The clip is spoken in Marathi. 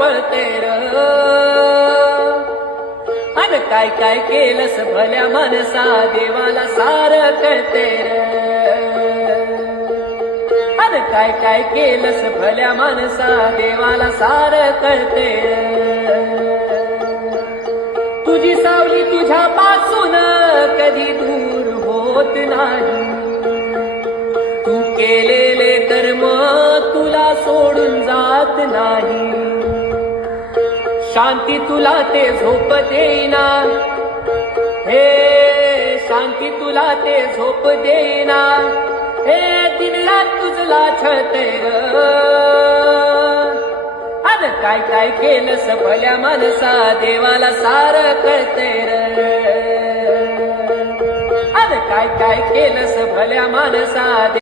पळते र अन काय काय केलंस भल्या माणसा देवाला सार कळते अन काय काय केलंस भल्या माणसा देवाला सार कळते तुझी सावली तुझ्या पासून कधी दूर होत नाही तू केलेले कर्म तुला सोडून जात नाही शांती तुला ते झोप देईना हे शांती तुला ते झोप देईना हे दिनरात तुझला छळते अन काय काय केलंस भल्या माणसा देवाला सार कळते अन काय काय केलंस भल्या माणसा